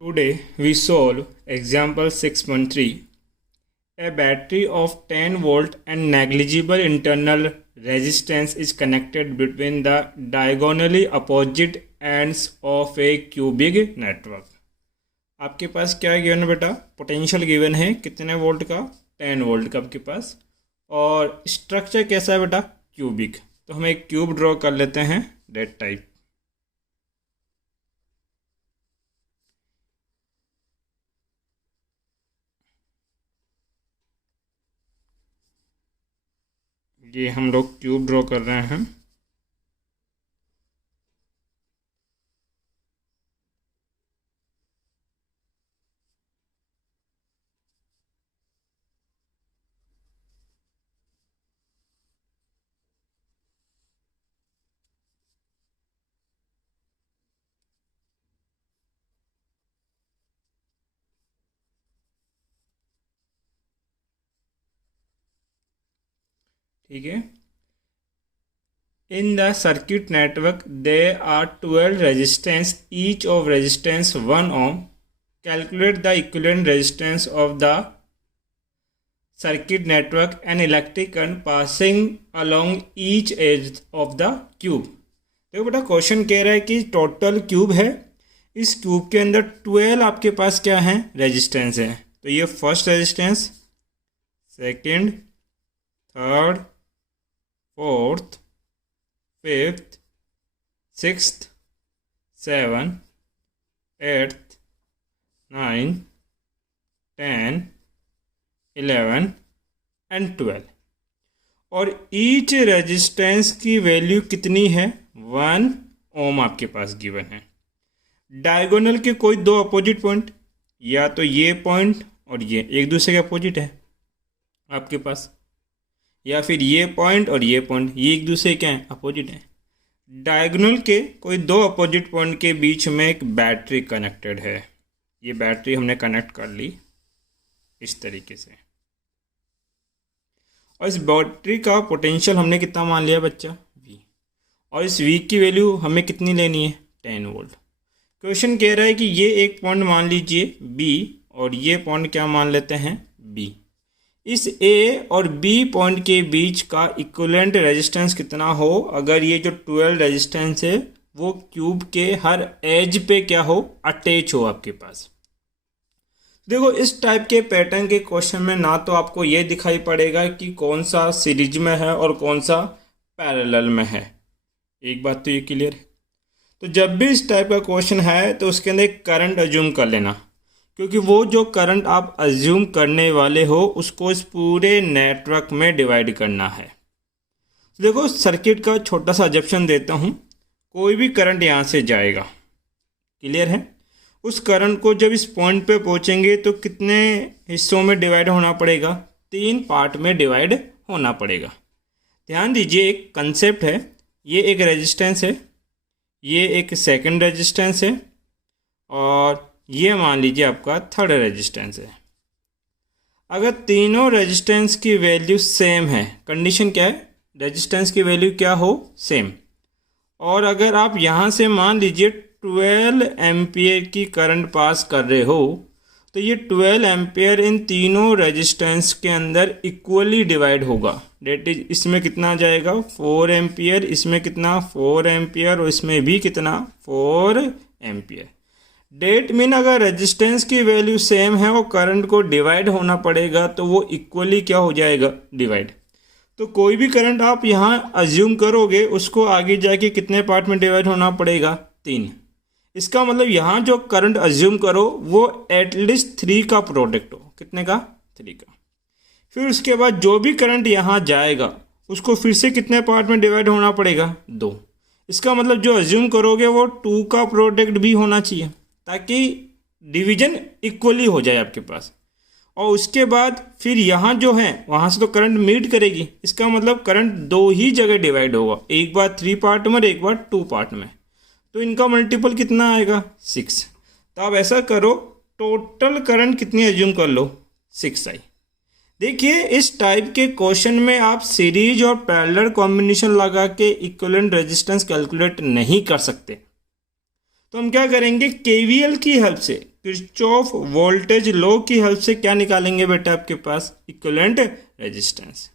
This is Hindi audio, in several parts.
Today we solve example 6.3. A battery of 10 volt and negligible internal resistance is connected between the diagonally opposite ends of a cubic network. आपके पास क्या गिवन है बेटा? पोटेंशियल गिवन है कितने वोल्ट का? 10 वोल्ट का आपके पास। और स्ट्रक्चर कैसा है बेटा? क्यूबिक। तो हम एक क्यूब ड्रॉ कर लेते हैं डेट टाइप। ये हम लोग क्यूब ड्रॉ कर रहे हैं। ठीक है। In the circuit network, there are 12 resistance, each of resistance 1 ohm. Calculate the equivalent resistance of the circuit network and electric current passing along each edge of the cube. देखो बेटा, क्वेश्चन कह रहा है कि टोटल क्यूब है, इस क्यूब के अंदर 12 आपके पास क्या है? रेजिस्टेंस है। तो ये first resistance, second, third, fourth, fifth, sixth, seven, eighth, 9, 10, 11 and 12। और ईच रेजिस्टेंस की वैल्यू कितनी है? 1 ओम आपके पास गिवन है। डायगोनल के कोई दो अपोजिट पॉइंट, या तो ये पॉइंट और ये एक दूसरे के अपोजिट है आपके पास, या फिर ये पॉइंट और ये पॉइंट ये एक दूसरे क्या है? अपोजिट है। डायगोनल के कोई दो अपोजिट पॉइंट के बीच में एक बैटरी कनेक्टेड है। ये बैटरी हमने कनेक्ट कर ली इस तरीके से, और इस बैटरी का पोटेंशियल हमने कितना मान लिया बच्चा? V। और इस V की वैल्यू हमें कितनी लेनी है? 10 वोल्ट। क्वेश्चन कह रहा है कि ये एक पॉइंट मान लीजिए B, और ये पॉइंट क्या मान लेते हैं? B। इस A और B पॉइंट के बीच का इक्विवेलेंट रेजिस्टेंस कितना हो अगर ये जो 12 रेजिस्टेंस है वो क्यूब के हर एज पे क्या हो? अटैच हो आपके पास। देखो, इस टाइप के पैटर्न के क्वेश्चन में ना तो आपको ये दिखाई पड़ेगा कि कौन सा सीरीज में है और कौन सा पैरेलल में है। एक बात तो ये क्लियर है। तो जब भी इस टाइप का क्वेश्चन है तो उसके अंदर एक करंट अज्यूम कर लेना, क्योंकि वो जो करंट आप अज्यूम करने वाले हो उसको इस पूरे नेटवर्क में डिवाइड करना है। देखो, सर्किट का छोटा सा अजप्शन देता हूँ। कोई भी करंट यहाँ से जाएगा, क्लियर है? उस करंट को जब इस पॉइंट पे पहुँचेंगे तो कितने हिस्सों में डिवाइड होना पड़ेगा? 3 पार्ट में डिवाइड होना पड़ेगा। ध्यान दीजिए, एक कंसेप्ट है। ये एक रेजिस्टेंस है, ये एक सेकंड रेजिस्टेंस है, और ये मान लीजिए आपका थर्ड रेजिस्टेंस है। अगर तीनों रेजिस्टेंस की वैल्यू सेम है, कंडीशन क्या है? रेजिस्टेंस की वैल्यू क्या हो? सेम। और अगर आप यहाँ से मान लीजिए 12 एम्पियर की करंट पास कर रहे हो, तो ये 12 एम्पियर इन तीनों रेजिस्टेंस के अंदर इक्वली डिवाइड होगा। डेट इज, इसमें कितना आ जाएगा? 4 एम्पियर, इसमें कितना? 4 एम्पियर, और इसमें भी कितना? 4 एम्पियर। डेट मीन अगर रेजिस्टेंस की वैल्यू सेम है और करंट को डिवाइड होना पड़ेगा तो वो इक्वली क्या हो जाएगा? डिवाइड। तो कोई भी करंट आप यहाँ अज्यूम करोगे उसको आगे जाके कितने पार्ट में डिवाइड होना पड़ेगा? 3। इसका मतलब यहाँ जो करंट अज्यूम करो वो एटलीस्ट 3 का प्रोडक्ट हो। कितने का? 3 का। फिर उसके बाद जो भी करंट यहाँ जाएगा उसको फिर से कितने पार्ट में डिवाइड होना पड़ेगा? 2। इसका मतलब जो अज्यूम करोगे वो 2 का प्रोडक्ट भी होना चाहिए, ताकि डिवीजन इक्वली हो जाए आपके पास। और उसके बाद फिर यहाँ जो है वहाँ से तो करंट मीट करेगी। इसका मतलब करंट 2 ही जगह डिवाइड होगा, एक बार 3 पार्ट में और एक बार 2 पार्ट में। तो इनका मल्टीपल कितना आएगा? 6। तो आप ऐसा करो, टोटल करंट कितनी अज्यूम कर लो? 6 आई। देखिए, इस टाइप के क्वेश्चन में आप सीरीज और पैरेलल कॉम्बिनेशन लगा के इक्विवेलेंट रेजिस्टेंस कैलकुलेट नहीं कर सकते। तो हम क्या करेंगे? केवीएल की हेल्प से किरचॉफ वोल्टेज लॉ की हेल्प से क्या निकालेंगे बेटा आपके पास, इक्विवेलेंट रेजिस्टेंस।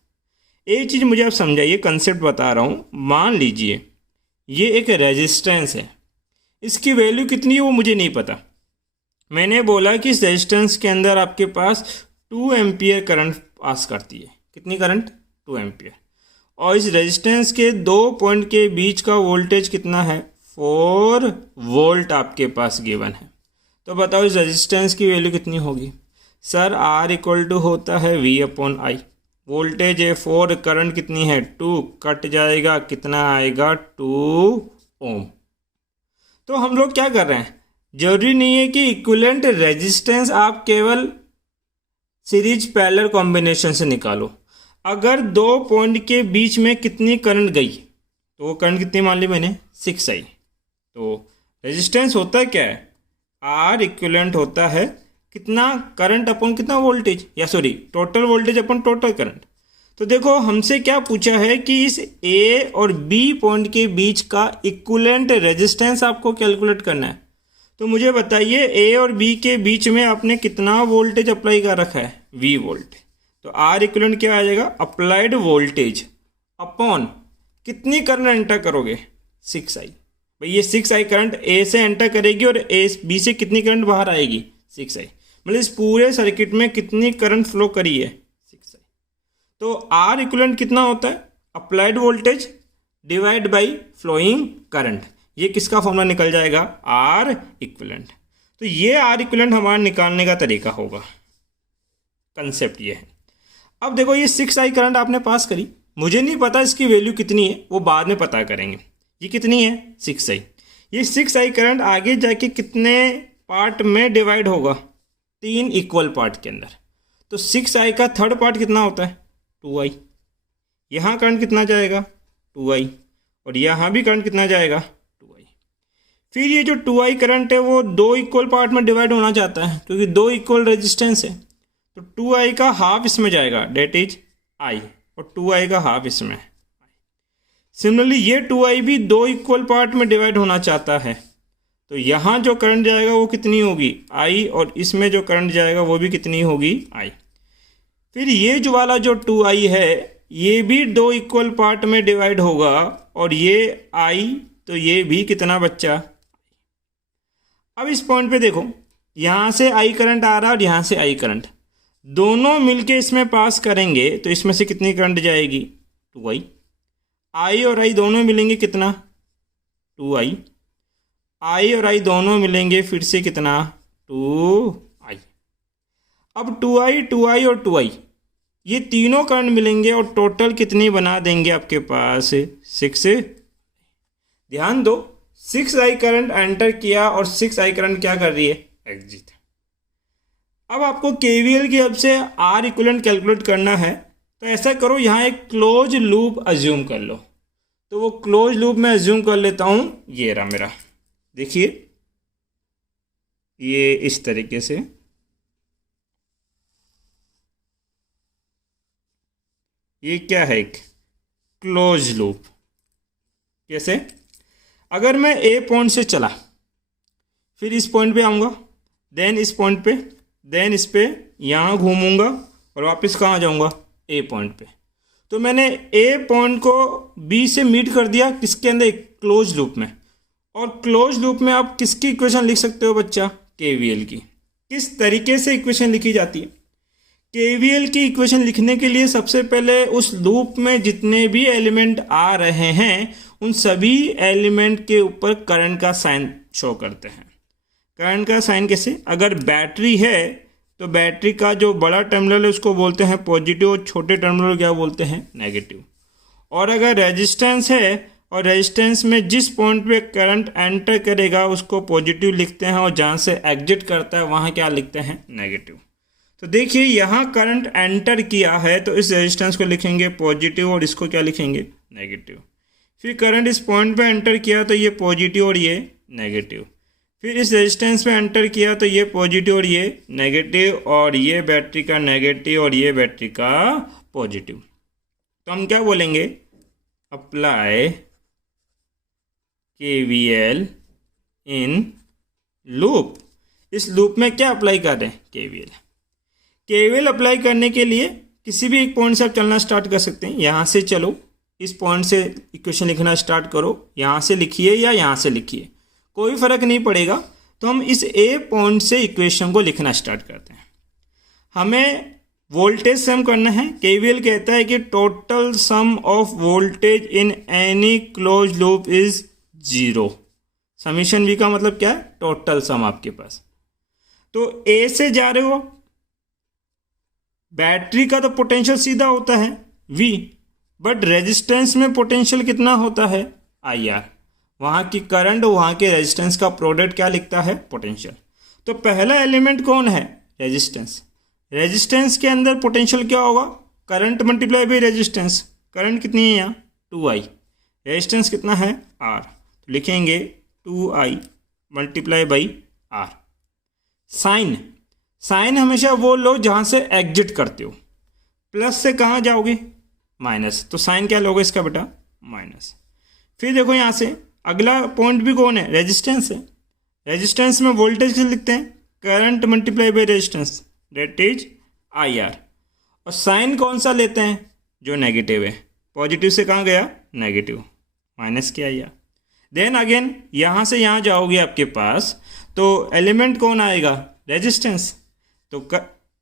एक चीज़ मुझे आप समझाइए, कंसेप्ट बता रहा हूँ। मान लीजिए ये एक रेजिस्टेंस है, इसकी वैल्यू कितनी है वो मुझे नहीं पता। मैंने बोला कि इस रेजिस्टेंस के अंदर आपके पास 2 एम्पियर करंट पास करती है। कितनी करंट, 2 एम्पियर। और इस रेजिस्टेंस के 2 पॉइंट के बीच का वोल्टेज कितना है, 4 वोल्ट आपके पास गिवन है। तो बताओ इस रेजिस्टेंस की वैल्यू कितनी होगी। सर R इक्वल टू होता है V/I। वोल्टेज है 4, करंट कितनी है 2, कट जाएगा, कितना आएगा 2 ओम। तो हम लोग क्या कर रहे हैं, जरूरी नहीं है कि इक्विवेलेंट रेजिस्टेंस आप केवल सीरीज पैरेलल कॉम्बिनेशन से निकालो। अगर 2 पॉइंट के बीच में कितनी करंट गई, तो वो करंट कितनी मान ली मैंने, 6I। तो रेजिस्टेंस होता क्या है, R इक्विवेलेंट होता है कितना करंट अपॉन कितना वोल्टेज, या sorry total voltage upon total current. तो देखो हमसे क्या पूछा है कि इस A और B पॉइंट के बीच का इक्विवेलेंट रेजिस्टेंस आपको कैलकुलेट करना है। तो मुझे बताइए A और B के बीच में आपने कितना वोल्टेज अप्लाई कर रखा है, V वोल्ट। तो R इक्विवेलेंट क्या आ जाएगा, अप्लाइड वोल्टेज अपॉन कितनी करंट एंटर करोगे, 6I। भाई ये 6I करंट A से एंटर करेगी और B से कितनी करंट बाहर आएगी, 6I। मतलब इस पूरे सर्किट में कितनी करंट फ्लो करी है, 6I। तो R इक्विवेलेंट कितना होता है, applied voltage divide by flowing current. ये किसका फॉर्मूला निकल जाएगा, R इक्विवेलेंट। तो ये R इक्विवेलेंट हमारा निकालने का तरीका होगा। कंसेप्ट ये है। अब देखो ये 6I करंट आपने पास करी, मुझे नहीं पता इसकी वैल्यू कितनी है, वो बाद में पता करेंगे। ये कितनी है, 6I। ये 6I करंट आगे जाके कितने पार्ट में डिवाइड होगा, 3 इक्वल पार्ट के अंदर। तो 6I का थर्ड पार्ट कितना होता है, 2I। यहाँ करंट कितना जाएगा, 2I। और यहाँ भी करंट कितना जाएगा, 2I। फिर ये जो 2I करंट है वो 2 इक्वल पार्ट में डिवाइड होना चाहता है, क्योंकि 2 इक्वल रेजिस्टेंस है। तो 2I का हाफ इसमें जाएगा, डेट इज I, और 2I का हाफ इसमें। सिमिलरली ये 2I भी 2 इक्वल पार्ट में डिवाइड होना चाहता है। तो यहाँ जो करंट जाएगा वो कितनी होगी, I, और इसमें जो करंट जाएगा वो भी कितनी होगी, I। फिर ये जो वाला जो 2I है ये भी 2 इक्वल पार्ट में डिवाइड होगा, और ये I, तो ये भी कितना बच्चा। अब इस पॉइंट पे देखो, यहाँ से I करंट आ रहा है और यहाँ से I करंट, दोनों मिलके इसमें पास करेंगे तो इसमें से कितनी करंट जाएगी, 2I। I और I दोनों मिलेंगे कितना, 2I। I और I दोनों मिलेंगे फिर से कितना, 2I। अब 2I, 2I और 2I ये तीनों करंट मिलेंगे और टोटल कितनी बना देंगे आपके पास, 6। ध्यान दो, 6I करंट एंटर किया और 6I करंट क्या कर रही है, एग्जिट। अब आपको KVL की हेल्प से R इक्विवेलेंट कैलकुलेट करना है। तो ऐसा करो, यहाँ एक क्लोज लूप अज्यूम कर लो। तो वो क्लोज लूप में अज्यूम कर लेता हूँ, ये रहा मेरा, देखिए ये इस तरीके से। ये क्या है, एक क्लोज लूप। कैसे, अगर मैं A पॉइंट से चला, फिर इस पॉइंट पे आऊँगा, देन इस पॉइंट पे, देन इस पे यहाँ घूमूंगा और वापस कहाँ जाऊँगा, A पॉइंट पे। तो मैंने A पॉइंट को B से मीट कर दिया, किसके अंदर, एक क्लोज लूप में। और क्लोज लूप में आप किसकी इक्वेशन लिख सकते हो बच्चा, KVL की। किस तरीके से इक्वेशन लिखी जाती है, KVL की इक्वेशन लिखने के लिए सबसे पहले उस लूप में जितने भी एलिमेंट आ रहे हैं उन सभी एलिमेंट के ऊपर करंट का साइन शो करते हैं। करंट का साइन कैसे, अगर बैटरी है तो बैटरी का जो बड़ा टर्मिनल है उसको बोलते हैं पॉजिटिव और छोटे टर्मिनल क्या बोलते हैं, नेगेटिव। और अगर रेजिस्टेंस है और रेजिस्टेंस में जिस पॉइंट पे करंट एंटर करेगा उसको पॉजिटिव लिखते हैं, और जहाँ से एग्जिट करता है वहाँ क्या लिखते हैं, नेगेटिव। तो देखिए यहाँ करंट एंटर किया है तो इस रेजिस्टेंस को लिखेंगे पॉजिटिव और इसको क्या लिखेंगे, नेगेटिव। फिर करंट इस पॉइंट पे एंटर किया तो ये पॉजिटिव और ये नेगेटिव। फिर इस रेजिस्टेंस पे एंटर किया तो ये पॉजिटिव और ये नेगेटिव, और ये बैटरी का नेगेटिव और ये बैटरी का पॉजिटिव। तो हम क्या बोलेंगे, अप्लाई KVL इन लूप। इस लूप में क्या अप्लाई कर रहे हैं, केवीएल। केवीएल अप्लाई करने के लिए किसी भी एक पॉइंट से आप चलना स्टार्ट कर सकते हैं। यहाँ से चलो, इस पॉइंट से इक्वेशन लिखना स्टार्ट करो, यहाँ से लिखिए या यहाँ से लिखिए, कोई फर्क नहीं पड़ेगा। तो हम इस ए पॉइंट से इक्वेशन को लिखना स्टार्ट करते हैं। हमें वोल्टेज सम करना है। केवीएल कहता है कि total sum of voltage in any close loop is 0। Summation V का मतलब क्या है, टोटल सम आपके पास। तो ए से जा रहे हो, बैटरी का तो पोटेंशियल सीधा होता है V, बट रेजिस्टेंस में पोटेंशियल कितना होता है, IR। वहाँ की करंट, वहाँ के रेजिस्टेंस का प्रोडक्ट क्या लिखता है, पोटेंशियल। तो पहला एलिमेंट कौन है, रेजिस्टेंस। रेजिस्टेंस के अंदर पोटेंशियल क्या होगा, current multiply by resistance. Current कितनी है यहाँ, 2I। रेजिस्टेंस कितना है, R। तो लिखेंगे 2I multiply by R। Sign हमेशा वो लो जहाँ से एग्जिट करते हो। प्लस से कहाँ जाओगे, माइनस। तो साइन क्या लोगे इसका बेटा, माइनस। फिर देखो यहाँ से अगला पॉइंट भी कौन है, रेजिस्टेंस है। रेजिस्टेंस में वोल्टेज से लिखते हैं current multiply by resistance, that is IR। और साइन कौन सा लेते हैं, जो नेगेटिव है। पॉजिटिव से कहाँ गया, नेगेटिव, माइनस के IR। देन अगेन यहाँ से यहाँ जाओगे आपके पास, तो एलिमेंट कौन आएगा, रेजिस्टेंस। तो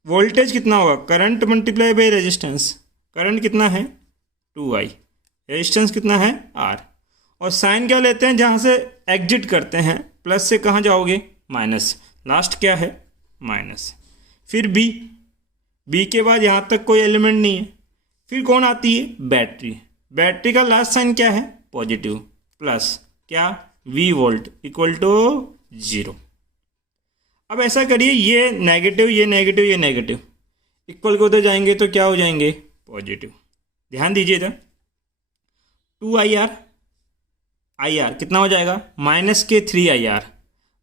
वोल्टेज कितना होगा, current multiply by resistance. Current कितना है, 2I। रेजिस्टेंस कितना है, R। और साइन क्या लेते हैं, जहाँ से एग्जिट करते हैं। प्लस से कहाँ जाओगे, माइनस। लास्ट क्या है, माइनस। फिर बी के बाद यहाँ तक कोई एलिमेंट नहीं है। फिर कौन आती है, बैटरी। बैटरी का लास्ट साइन क्या है, पॉजिटिव। प्लस क्या, V वोल्ट इक्वल टू 0। अब ऐसा करिए, ये नेगेटिव, ये नेगेटिव, ये नेगेटिव इक्वल के उधर जाएंगे तो क्या हो जाएंगे, पॉजिटिव। ध्यान दीजिए इधर, 2IR, IR कितना हो जाएगा, माइनस के 3IR,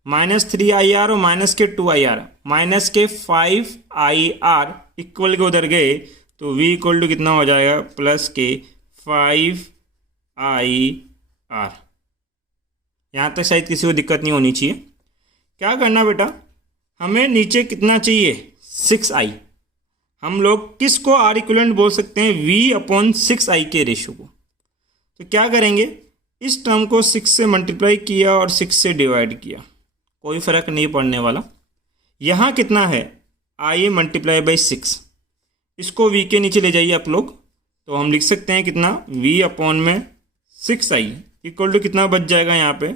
माइनस 3IR और माइनस के 2IR, माइनस के 5IR इक्वल के उधर गए तो V इक्वल टू कितना हो जाएगा, प्लस के 5IR। यहाँ तक शायद किसी को दिक्कत नहीं होनी चाहिए। क्या करना बेटा, हमें नीचे कितना चाहिए, 6I। हम लोग किसको R इक्विवेलेंट बोल सकते हैं, V/6I के रेशो को। तो क्या करेंगे, इस टर्म को 6 से मल्टीप्लाई किया और 6 से डिवाइड किया, कोई फर्क नहीं पड़ने वाला। यहाँ कितना है, I मल्टीप्लाई बाई 6। इसको V के नीचे ले जाइए आप लोग, तो हम लिख सकते हैं कितना, V/6I इक्वल टू कितना बच जाएगा यहाँ पे,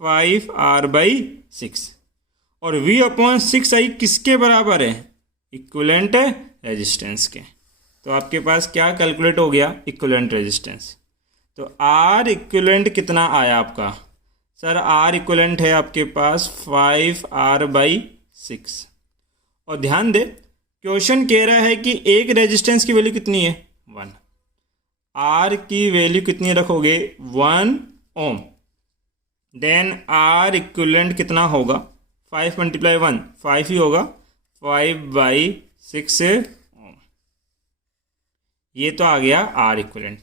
5R/6। और V/6I किसके बराबर है, इक्विवेलेंट है रेजिस्टेंस के। तो आपके पास क्या कैलकुलेट हो गया, इक्विवेलेंट रेजिस्टेंस। तो R इक्विवेलेंट कितना आया आपका, सर R इक्विवेलेंट है आपके पास 5R/6। और ध्यान दे, क्वेश्चन कह रहा है कि एक रेजिस्टेंस की वैल्यू कितनी है, 1। R की वैल्यू कितनी रखोगे, 1 ओम। देन R इक्विवेलेंट कितना होगा, 5 × 1 5 ही होगा, 5/6 ओम। ये तो आ गया R इक्विवेलेंट।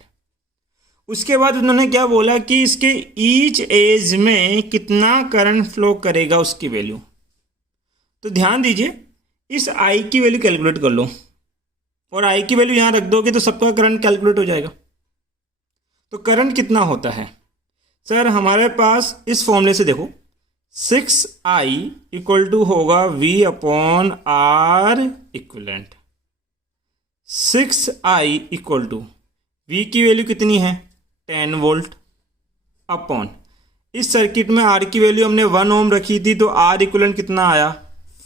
उसके बाद उन्होंने क्या बोला कि इसके ईच एज में कितना करंट फ्लो करेगा, उसकी वैल्यू। तो ध्यान दीजिए, इस I की वैल्यू कैलकुलेट कर लो और I की वैल्यू यहाँ रख दोगे तो सबका करंट कैलकुलेट हो जाएगा। तो करंट कितना होता है, सर हमारे पास इस फॉर्मूले से देखो, 6I इक्वल टू होगा V/R equivalent. 6I equal to V की वैल्यू कितनी है, 10 वोल्ट अपॉन, इस सर्किट में R की वैल्यू हमने 1 ओम रखी थी, तो R इक्विवेलेंट कितना आया,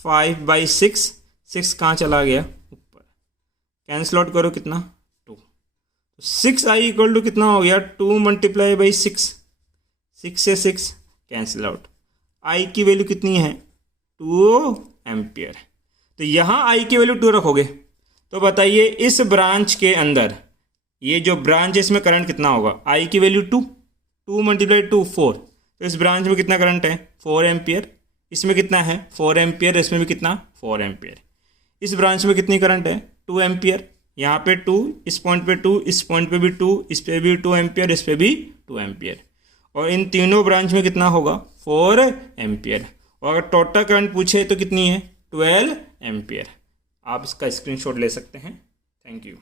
5/6। 6 कहाँ चला गया, ऊपर, कैंसिल आउट करो कितना, 2। 6I इक्वल टू कितना हो गया, 2 × 6, 6 से 6 कैंसिल आउट। I की वैल्यू कितनी है, 2 एम्पियर। तो यहाँ I की वैल्यू 2 रखोगे तो बताइए इस ब्रांच के अंदर, ये जो ब्रांच है इसमें करंट कितना होगा, I की वैल्यू 2 × 2 4। तो इस ब्रांच में कितना करंट है, 4 एम्पियर। इसमें कितना है, 4 एम्पियर। इसमें भी कितना, 4 एम्पियर। इस ब्रांच में कितनी करंट है, 2 एम्पियर। यहाँ पे 2, इस पॉइंट पे 2, इस पॉइंट पे भी 2, इस पे भी 2 एम्पियर, इस पे भी 2 एम्पियर। और इन तीनों ब्रांच में कितना होगा, 4 एम्पियर। और अगर टोटल करंट पूछे तो कितनी है 12 एम्पियर। आप इसका स्क्रीनशॉट ले सकते हैं। Thank you.